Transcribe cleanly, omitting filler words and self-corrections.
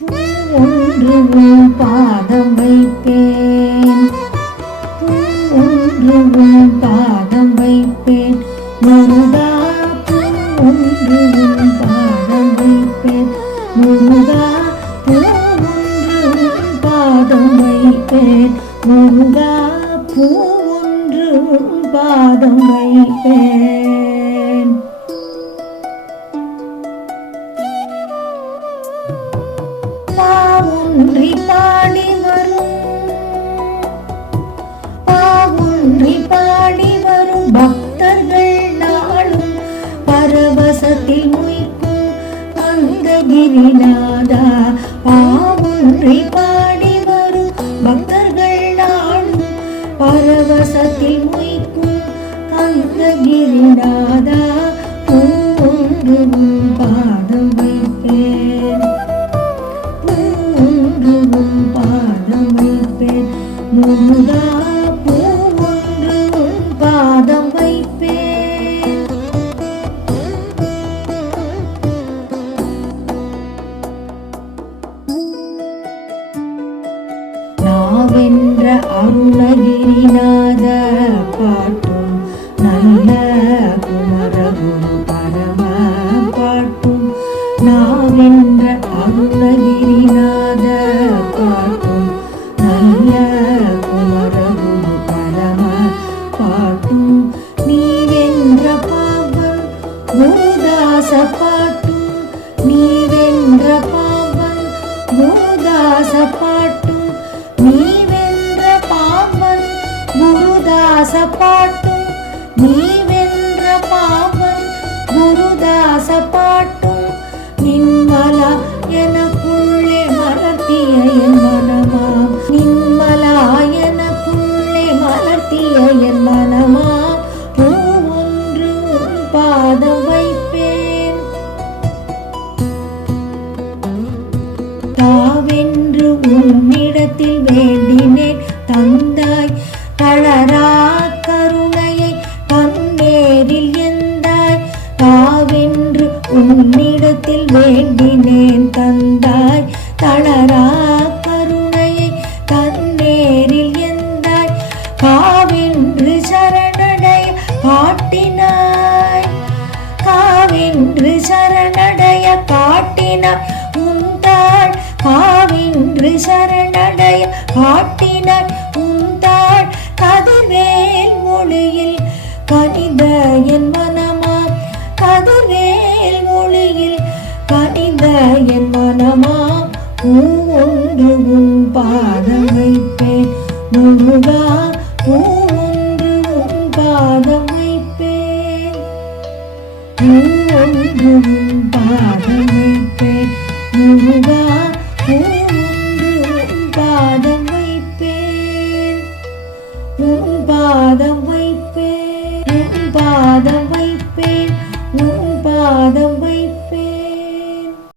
ஒன்று உன் பாதம் வைப்பேன், ஒன்று உன் பாதம் வைப்பேன் முருகா, ஒன்று உன் பாதம் வைப்பேன் முருகா, ஒன்று உன் பாதம் வைப்பேன் முருகா, ஒன்று உன் பாதம் வைப்பேன். பாவொன்றி பாடி வரும், பாவொன்றி பாடி வரும் பக்தர்கள் நாளும் பரவசத்தில் மொய்க்கும் அந்தகிரிநாதா, பாவொன்றி பாடி வரும் பக்தர்கள் நாளும் பரவசத்தில் மொய்க்கும் அந்தகிரிநாதா, ஒன்று உன் பாதம் வைப்பேன், ஒன்று உன் பாதம் வைப்பேன் முருகா, ஒன்று உன் பாதம் வைப்பேன். நாவென்ற அருணகிரிநாத பாட்டும் நல்ல குமரகுரு பரம பாட்டும், நாவென்ற அருணகிரிநாத பாட்டும் நல்ல குமரகுரு பரம பாட்டும், நீ வென்ற பாவன் குருதாச பாட்டும், நீ வென்ற பாவன் குருதாச பாட்டும், நீ வென்ற பாவன் குருதாச பாட்டும், நீ வென்ற பாவன் குருதாச பாட்டும், நின்மலா எனக்குள்ளே மலர்த்திய என் மனமா, நின்மலா எனக்குள்ளே மலர்த்திய என் மனமா, ஒன்று உன் பாதம் வைப்பேன். தாவென்று உன்னிடத்தில் வேண்டினேன் தந்தாய், தளரா கருணையை தன்னேரில் எந்தாய், தாவென்று உன்னிடத்தில் வேண்டினேன் தந்தாய், தளரா கருணையை தன்னேரில் எந்தாய், காவென்று சரணடைய காட்டினாய், காவென்று சரணடைய காட்டினாய் உந்தாள், காவென்று சரணடைய காட்டினாய் உந்தாள், கதிர்வேல் ஒளியில் கனிந்த என் மனமா, கதிர்வேல் ஒளியில் கனிந்த என் மனமா, ஒன்று உன் பாதம் வைப்பேன் முருகா, ஒன்று உன் பாதம் வைப்பேன், ஒன்று உன் பாதம் வைப்பேன் முருகா, ஒன்று உன் பாதம் வைப்பேன், உன் பாதம்